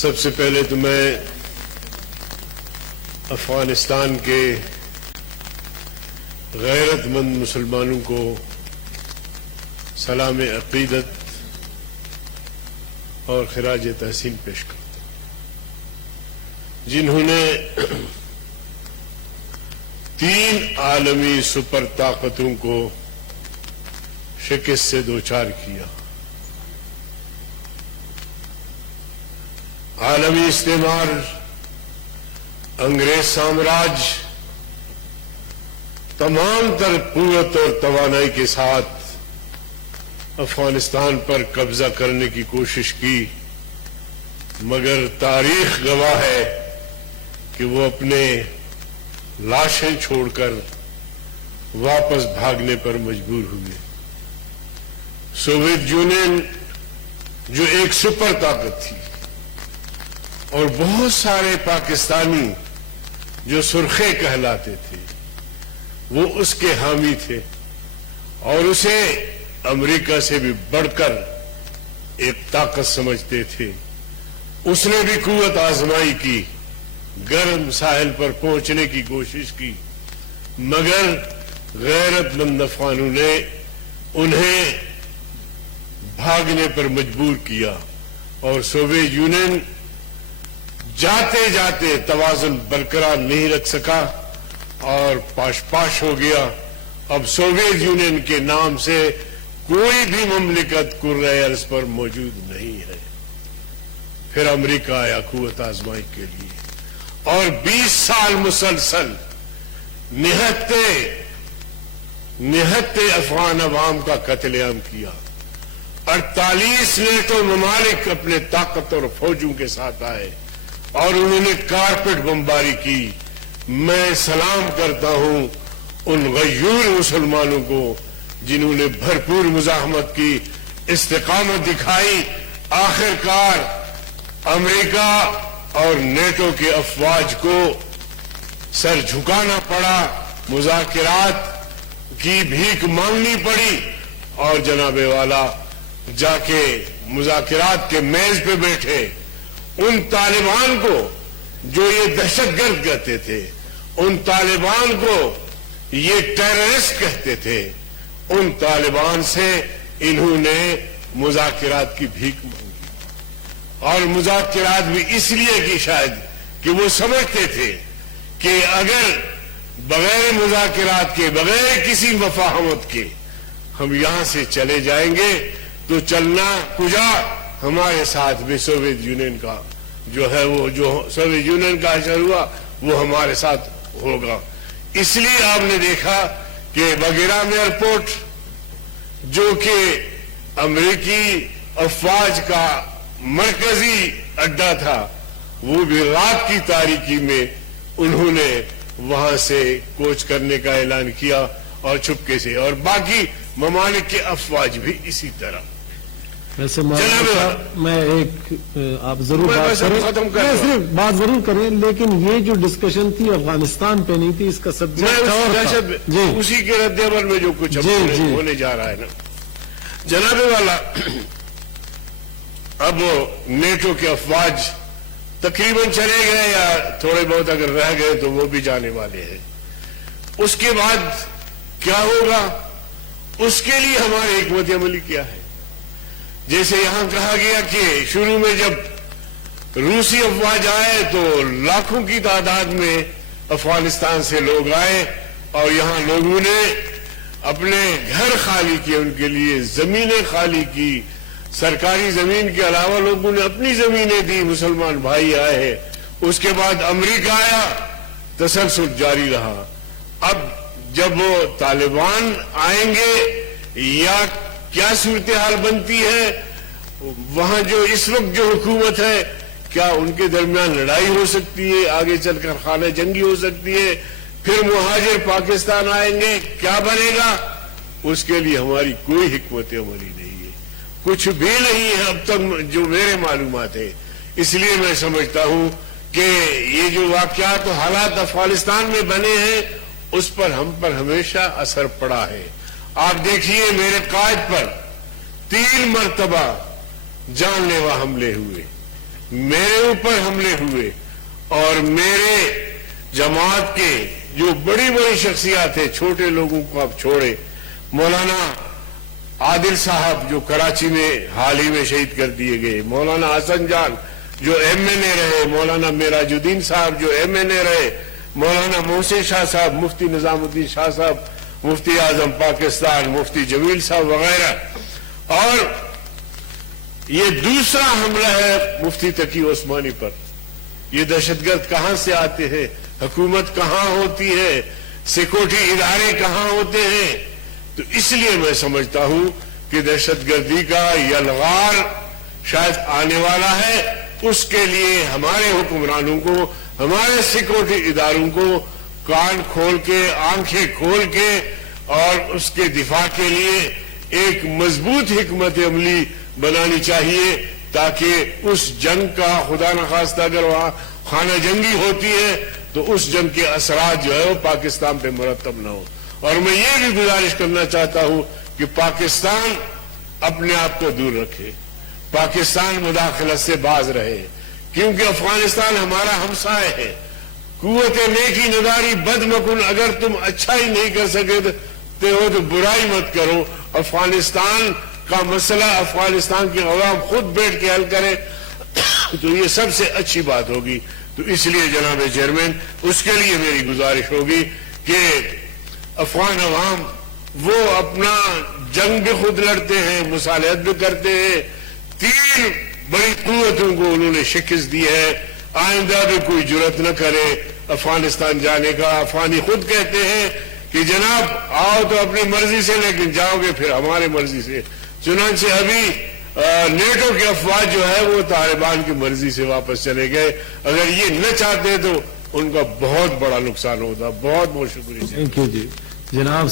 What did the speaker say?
سب سے پہلے تو میں افغانستان کے غیرت مند مسلمانوں کو سلام عقیدت اور خراج تحسین پیش کرتا ہوں، جنہوں نے 3 عالمی سپر طاقتوں کو شکست سے دوچار کیا۔ عالمی استعمار، انگریز سامراج تمام تر قوت اور توانائی کے ساتھ افغانستان پر قبضہ کرنے کی کوشش کی، مگر تاریخ گواہ ہے کہ وہ اپنے لاشیں چھوڑ کر واپس بھاگنے پر مجبور ہوئے۔ سوویت یونین جو ایک سپر طاقت تھی اور بہت سارے پاکستانی جو سرخے کہلاتے تھے وہ اس کے حامی تھے اور اسے امریکہ سے بھی بڑھ کر ایک طاقت سمجھتے تھے۔ اس نے بھی قوت آزمائی کی، گرم ساحل پر پہنچنے کی کوشش کی، مگر غیرت مند افغانوں نے انہیں بھاگنے پر مجبور کیا اور سوویت یونین جاتے جاتے توازن برقرار نہیں رکھ سکا اور پاش پاش ہو گیا۔ اب سوویت یونین کے نام سے کوئی بھی مملکت کرۂ ارض پر موجود نہیں ہے۔ پھر امریکہ آیا قوت آزمائی کے لیے اور 20 سال مسلسل نہتے افغان عوام کا قتل عام کیا۔ 48 نیٹو ممالک اپنے طاقت اور فوجوں کے ساتھ آئے اور انہوں نے کارپیٹ بمباری کی۔ میں سلام کرتا ہوں ان غیور مسلمانوں کو جنہوں نے بھرپور مزاحمت کی، استقامت دکھائی۔ آخر کار امریکہ اور نیٹو کے افواج کو سر جھکانا پڑا، مذاکرات کی بھیک مانگنی پڑی اور جناب والا جا کے مذاکرات کے میز پہ بیٹھے۔ ان طالبان کو جو یہ دہشت گرد کہتے تھے، ان طالبان کو یہ ٹیررسٹ کہتے تھے، ان طالبان سے انہوں نے مذاکرات کی بھیک مانگی اور مذاکرات بھی اس لیے کی شاید کہ وہ سمجھتے تھے کہ اگر بغیر مذاکرات کے، بغیر کسی مفاہمت کے ہم یہاں سے چلے جائیں گے تو چلنا کجا ہمارے ساتھ بھی سوویت یونین کا جو ہے، وہ جو سوویت یونین کا اثر ہوا وہ ہمارے ساتھ ہوگا۔ اس لیے آپ نے دیکھا کہ بگرام ایئرپورٹ جو کہ امریکی افواج کا مرکزی اڈا تھا، وہ بھی رات کی تاریکی میں انہوں نے وہاں سے کوچ کرنے کا اعلان کیا اور چھپکے سے، اور باقی ممالک کے افواج بھی اسی طرح۔ ویسے میں ایک آپ ضرور بات ضرور کریں، لیکن یہ جو ڈسکشن تھی افغانستان پہ نہیں تھی، اس کا سبجیکٹ اسی کے رد عمل میں جو کچھ ہونے جا رہا ہے نا جناب والا۔ اب نیٹو کے افواج تقریباً چلے گئے یا تھوڑے بہت اگر رہ گئے تو وہ بھی جانے والے ہیں۔ اس کے بعد کیا ہوگا، اس کے لیے ہماری حکمت عملی کیا ہے؟ جیسے یہاں کہا گیا کہ شروع میں جب روسی افواج آئے تو لاکھوں کی تعداد میں افغانستان سے لوگ آئے اور یہاں لوگوں نے اپنے گھر خالی کیے، ان کے لیے زمینیں خالی کی، سرکاری زمین کے علاوہ لوگوں نے اپنی زمینیں دی، مسلمان بھائی آئے۔ اس کے بعد امریکہ آیا، تسلسل جاری رہا۔ اب جب وہ طالبان آئیں گے یا کیا صورتحال بنتی ہے، وہاں جو اس وقت جو حکومت ہے، کیا ان کے درمیان لڑائی ہو سکتی ہے، آگے چل کر خانہ جنگی ہو سکتی ہے، پھر مہاجر پاکستان آئیں گے، کیا بنے گا؟ اس کے لیے ہماری کوئی حکمت عملی نہیں ہے، کچھ بھی نہیں ہے اب تک جو میرے معلومات ہے۔ اس لیے میں سمجھتا ہوں کہ یہ جو واقعات و حالات افغانستان میں بنے ہیں اس پر ہم پر ہمیشہ اثر پڑا ہے۔ آپ دیکھیے میرے قائد پر 3 مرتبہ جان لیوا حملے ہوئے، میرے اوپر حملے ہوئے اور میرے جماعت کے جو بڑی بڑی شخصیات ہیں، چھوٹے لوگوں کو آپ چھوڑے، مولانا عادل صاحب جو کراچی میں حال ہی میں شہید کر دیے گئے، مولانا حسن جان جو ایم این اے رہے، مولانا معراج الدین صاحب جو ایم این اے رہے، مولانا محسن شاہ صاحب، مفتی نظام الدین شاہ صاحب، مفتی اعظم پاکستان، مفتی جمیل صاحب وغیرہ، اور یہ دوسرا حملہ ہے مفتی تقی عثمانی پر۔ یہ دہشت گرد کہاں سے آتے ہیں، حکومت کہاں ہوتی ہے، سیکورٹی ادارے کہاں ہوتے ہیں؟ تو اس لیے میں سمجھتا ہوں کہ دہشت گردی کا یلغار شاید آنے والا ہے۔ اس کے لیے ہمارے حکمرانوں کو، ہمارے سیکورٹی اداروں کو کان کھول کے، آنکھیں کھول کے اور اس کے دفاع کے لیے ایک مضبوط حکمت عملی بنانی چاہیے، تاکہ اس جنگ کا، خدا نخواستہ اگر وہاں خانہ جنگی ہوتی ہے تو اس جنگ کے اثرات جو ہے وہ پاکستان پہ مرتب نہ ہو۔ اور میں یہ بھی گزارش کرنا چاہتا ہوں کہ پاکستان اپنے آپ کو دور رکھے، پاکستان مداخلت سے باز رہے، کیونکہ افغانستان ہمارا ہمسائے ہے۔ قوت نیکی نداری بد مکن، اگر تم اچھا ہی نہیں کر سکے تو برائی مت کرو۔ افغانستان کا مسئلہ افغانستان کے عوام خود بیٹھ کے حل کرے تو یہ سب سے اچھی بات ہوگی۔ تو اس لیے جناب چیئرمین، اس کے لیے میری گزارش ہوگی کہ افغان عوام وہ اپنا جنگ بھی خود لڑتے ہیں، مصالحت بھی کرتے ہیں، 3 بڑی قوتوں کو انہوں نے شکست دی ہے، آئندہ بھی کوئی جرأت نہ کرے افغانستان جانے کا۔ افغانی خود کہتے ہیں کہ جناب آؤ تو اپنی مرضی سے، لیکن جاؤ گے پھر ہمارے مرضی سے۔ چنانچہ ابھی نیٹو کے افواج جو ہے وہ طالبان کی مرضی سے واپس چلے گئے۔ اگر یہ نہ چاہتے تو ان کا بہت بڑا نقصان ہوتا۔ بہت بہت شکریہ۔ تھینک یو جی جناب۔